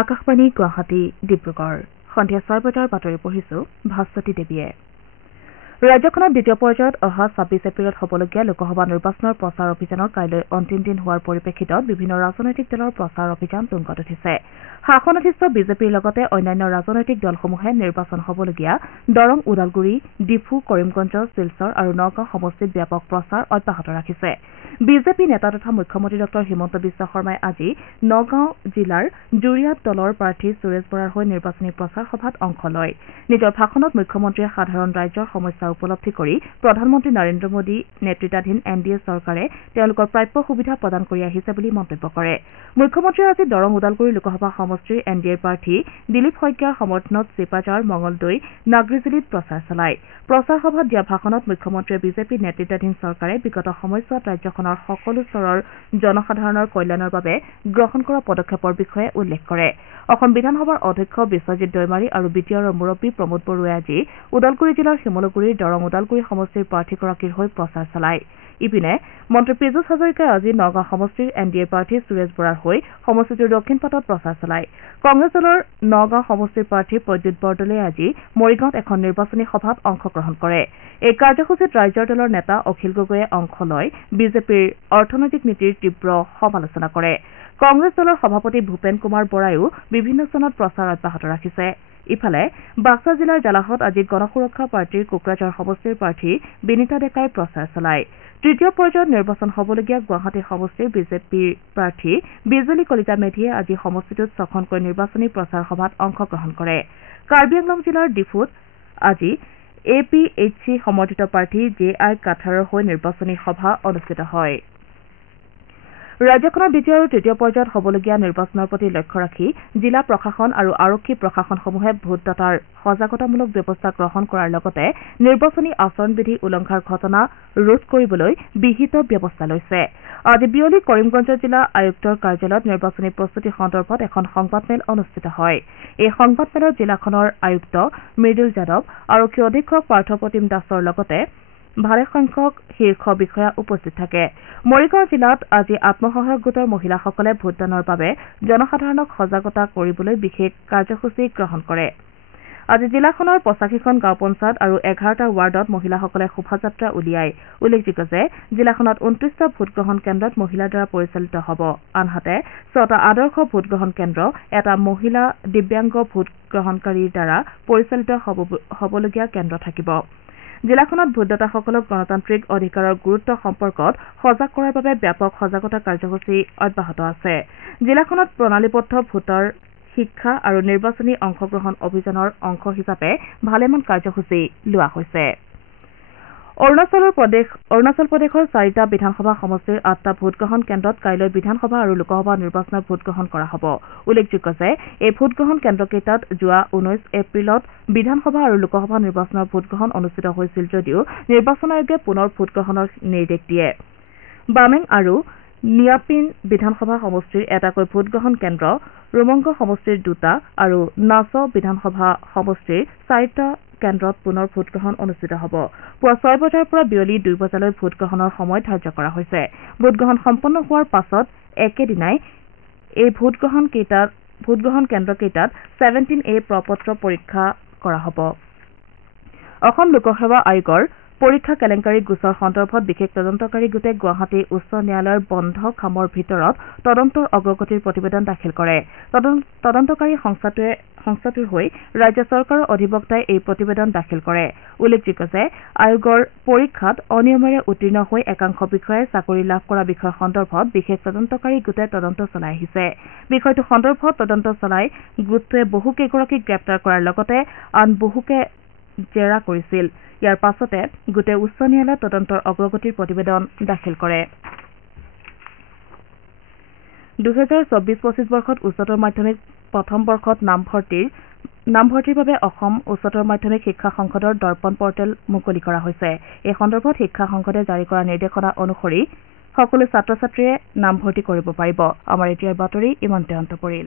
আকাশবাণী গুৱাহাটী ডিব্ৰুগড় সন্ধিয়া 6 বজাৰ বাতৰি পঢ়িছো ভাস্বতী দেৱীয়ে ৰাজ্যখনত দ্বিতীয় পৰ্যায়ত অহা 26 এপ্ৰিলত হ'বলগীয়া লোকসভা নিৰ্বাচনৰ প্ৰচাৰ অভিযানৰ কাইলৈ অন্তিম দিন হোৱাৰ পৰিপ্ৰেক্ষিতত বিভিন্ন ৰাজনৈতিক দলৰ প্ৰচাৰ অভিযান তুংগত উঠিছে শাসনাধিষ্ঠ বিজেপিৰ লগতে অন্যান্য ৰাজনৈতিক দলসমূহে নিৰ্বাচন হ'বলগীয়া দৰং ওদালগুৰি ডিফু কৰিমগঞ্জ শিলচৰ আৰু নগাঁও সমষ্টিত ব্যাপক প্ৰচাৰ অব্যাহত ৰাখিছে বিজেপি নেতা তথা মুখ্যমন্ত্ৰী ডঃ হিমন্ত বিশ্ব শৰ্মাই আজি নগাঁও জিলাৰ জুৰিয়াত দলৰ প্ৰাৰ্থী সুৰেশ বৰাৰ হৈ নিৰ্বাচনী প্ৰচাৰ সভাত অংশ লয় নিজৰ ভাষণত মুখ্যমন্ত্ৰীয়ে সাধাৰণ ৰাইজৰ সমস্যা উপলব্ধি কৰি প্ৰধানমন্ত্ৰী নৰেন্দ্ৰ মোদী নেতৃত্বাধীন এনডিএ চৰকাৰে তেওঁলোকৰ প্ৰাপ্য সুবিধা প্ৰদান কৰি আহিছে বুলি মন্তব্য কৰে মুখ্যমন্ত্ৰীয়ে আজি দৰং ওদালগুৰি লোকসভা সমষ্টিৰ এনডিএৰ প্ৰাৰ্থী দিলীপ শইকীয়াৰ সমৰ্থনত চিপাঝাৰ মঙলদৈ নাগৰিজুলিত প্ৰচাৰ চলায় প্ৰচাৰ সভাত দিয়া ভাষণত মুখ্যমন্ত্ৰীয়ে বিজেপি নেতৃত্বাধীন চৰকাৰে বিগত সময়ছোৱাত ৰাজ্যখনৰ সকলো স্তৰৰ জনসাধাৰণৰ কল্যাণৰ বাবে গ্ৰহণ কৰা পদক্ষেপৰ বিষয়ে উল্লেখ কৰে অসম বিধানসভাৰ অধ্যক্ষ বিশ্বজিৎ দৈমাৰী আৰু বিটিআৰৰ মুৰব্বী প্ৰমোদ বড়োৱে আজি ওদালগুৰি জিলাৰ শিমলুগুৰিৰ দৰং ওদালগুৰি সমষ্টিৰ প্ৰাৰ্থীগৰাকীৰ হৈ প্ৰচাৰ চলায় ইপিনে মন্ত্ৰী পীযুষ হাজৰিকাই আজি নগাঁও সমষ্টিৰ এনডিএৰ প্ৰাৰ্থী সুৰেশ বৰাৰ হৈ সমষ্টিটোৰ দক্ষিণ পাটত প্ৰচাৰ চলায় কংগ্ৰেছ দলৰ নগাঁও সমষ্টিৰ প্ৰাৰ্থী প্ৰদ্যুৎ বৰদলৈয়ে আজি মৰিগাঁৱত এখন নিৰ্বাচনী সভাত অংশগ্ৰহণ কৰে এই কাৰ্যসূচীত ৰাইজৰ দলৰ নেতা অখিল গগৈয়ে অংশ লয় বিজেপিৰ অৰ্থনৈতিক নীতিৰ তীব্ৰ সমালোচনা কৰে কংগ্ৰেছ দলৰ সভাপতি ভূপেন কুমাৰ বৰাইও বিভিন্ন স্থানত প্ৰচাৰ অব্যাহত ৰাখিছে ইফালে বাক্সা জিলাৰ জালাহত আজি গণসুৰক্ষা পাৰ্টীৰ কোকৰাঝাৰ সমষ্টিৰ প্ৰাৰ্থী বিনীতা ডেকাই প্ৰচাৰ চলায় তৃতীয় পৰ্যায়ত নিৰ্বাচন হ'বলগীয়া গুৱাহাটী সমষ্টিৰ বিজেপিৰ প্ৰাৰ্থী বিজুলী কলিতা মেধিয়ে আজি সমষ্টিটোত 6খনকৈ নিৰ্বাচনী প্ৰচাৰ সভাত অংশগ্ৰহণ কৰে কাৰ্বি আংলং জিলাৰ ডিফুত আজি APHC সমৰ্থিত প্ৰাৰ্থী JI কাথাৰৰ হৈ নিৰ্বাচনী সভা অনুষ্ঠিত হয় ৰাজ্যখনৰ দ্বিতীয় আৰু তৃতীয় পৰ্যায়ত হ'বলগীয়া নিৰ্বাচনৰ প্ৰতি লক্ষ্য ৰাখি জিলা প্ৰশাসন আৰু আৰক্ষী প্ৰশাসনসমূহে ভোটদাতাৰ সজাগতামূলক ব্যৱস্থা গ্ৰহণ কৰাৰ লগতে নিৰ্বাচনী আচৰণবিধি উলংঘাৰ ঘটনা ৰোধ কৰিবলৈ বিহিত ব্যৱস্থা লৈছে আজি বিয়লি কৰিমগঞ্জ জিলা আয়ুক্তৰ কাৰ্যালয়ত নিৰ্বাচনী প্ৰস্তুতি সন্দৰ্ভত এখন সংবাদমেল অনুষ্ঠিত হয় এই সংবাদমেলত জিলাখনৰ আয়ুক্ত মৃদুল যাদৱ আৰক্ষী অধীক্ষক পাৰ্থপ্ৰতিম দাসৰ লগতে ভালেসংখ্যক শীৰ্ষ বিষয়া উপস্থিত থাকে মৰিগাঁও জিলাত আজি আত্মসহায়ক গোটৰ মহিলাসকলে ভোটদানৰ বাবে জনসাধাৰণক সজাগতা কৰিবলৈ বিশেষ কাৰ্যসূচী গ্ৰহণ কৰে আজি জিলাখনৰ 85খন গাঁও পঞ্চায়ত আৰু 11টা ৱাৰ্ডত মহিলাসকলে শোভাযাত্ৰা উলিয়ায় উল্লেখযোগ্য যে জিলাখনত 29টা ভোটগ্ৰহণ কেন্দ্ৰত মহিলাৰ দ্বাৰা পৰিচালিত হ'ব আনহাতে 6টা আদৰ্শ ভোটগ্ৰহণ কেন্দ্ৰ এটা মহিলা দিব্যাংগ ভোটগ্ৰহণকাৰীৰ দ্বাৰা পৰিচালিত হ'বলগীয়া কেন্দ্ৰ থাকিব জিলাখনত ভোটদাতাসকলক গণতান্ত্ৰিক অধিকাৰৰ গুৰুত্ব সম্পৰ্কত সজাগ কৰাৰ বাবে ব্যাপক সজাগতা কাৰ্যসূচী অব্যাহত আছে জিলাখনত প্ৰণালীবদ্ধ ভোটৰ শিক্ষা আৰু নিৰ্বাচনী অংশগ্ৰহণ অভিযানৰ অংশ হিচাপে ভালেমান কাৰ্যসূচী লোৱা হৈছে অৰুণাচল প্ৰদেশৰ 4টা বিধানসভা সমষ্টিৰ 8টা ভোটগ্ৰহণ কেন্দ্ৰত কাইলৈ বিধানসভা আৰু লোকসভা নিৰ্বাচনৰ ভোটগ্ৰহণ কৰা হ'ব উল্লেখযোগ্য যে এই ভোটগ্ৰহণ কেন্দ্ৰকেইটাত যোৱা 19 এপ্ৰিলত বিধানসভা আৰু লোকসভা নিৰ্বাচনৰ ভোটগ্ৰহণ অনুষ্ঠিত হৈছিল যদিও নিৰ্বাচন আয়োগে পুনৰ ভোটগ্ৰহণৰ নিৰ্দেশ দিয়ে বামেং আৰু নিয়াপিন বিধানসভা সমষ্টিৰ এটাকৈ ভোটগ্ৰহণ কেন্দ্ৰ ৰুমংগ সমষ্টিৰ 2টা আৰু নাচ বিধানসভা সমষ্টিৰ 4টা কেন্দ্ৰত পুনৰ ভোটগ্ৰহণ অনুষ্ঠিত হ'ব পুৱা 6 বজাৰ পৰা বিয়লি 2 বজালৈ ভোটগ্ৰহণৰ সময় ধাৰ্য কৰা হৈছে ভোটগ্ৰহণ সম্পন্ন হোৱাৰ পাছত একেদিনাই এই ভোটগ্ৰহণ কেন্দ্ৰকেইটাত 17A প্ৰপত্ৰ পৰীক্ষা কৰা হ'ব অসম লোকসেৱা আয়োগৰ পৰীক্ষা কেলেংকাৰী গোচৰ সন্দৰ্ভত বিশেষ তদন্তকাৰী গোটে গুৱাহাটী উচ্চ ন্যায়ালয়ৰ বন্ধ খামৰ ভিতৰত তদন্তৰ অগ্ৰগতিৰ প্ৰতিবেদন দাখিল কৰে তদন্তকাৰী সংস্থাটোৰ হৈ ৰাজ্য চৰকাৰৰ অধিবক্তাই এই প্ৰতিবেদন দাখিল কৰে উল্লেখযোগ্য যে আয়োগৰ পৰীক্ষাত অনিয়মেৰে উত্তীৰ্ণ হৈ একাংশ বিষয়াই চাকৰি লাভ কৰা বিষয় সন্দৰ্ভত বিশেষ তদন্তকাৰী গোটে তদন্ত চলাই আহিছে বিষয়টো সন্দৰ্ভত তদন্ত চলাই গোটটোৱে বহুকেইগৰাকীক গ্ৰেপ্তাৰ কৰাৰ লগতে আন বহুকে জেৰা কৰিছিল ইয়াৰ পাছতে গোটে উচ্চ ন্যায়ালয়ত তদন্তৰ অগ্ৰগতিৰ প্ৰতিবেদন দাখিল কৰে 2024-25 বৰ্ষত উচ্চতৰ মাধ্যমিক প্ৰথম বৰ্ষত নামভৰ্তিৰ বাবে অসম উচ্চতৰ মাধ্যমিক শিক্ষা সংসদৰ দৰ্পণ পৰ্টেল মুকলি কৰা হৈছে এই সন্দৰ্ভত শিক্ষা সংসদে জাৰি কৰা নিৰ্দেশনা অনুসৰি সকলো ছাত্ৰ ছাত্ৰীয়ে নামভৰ্তি কৰিব পাৰিব আমাৰ এতিয়াৰ বাতৰি ইমানতে অন্ত পৰিল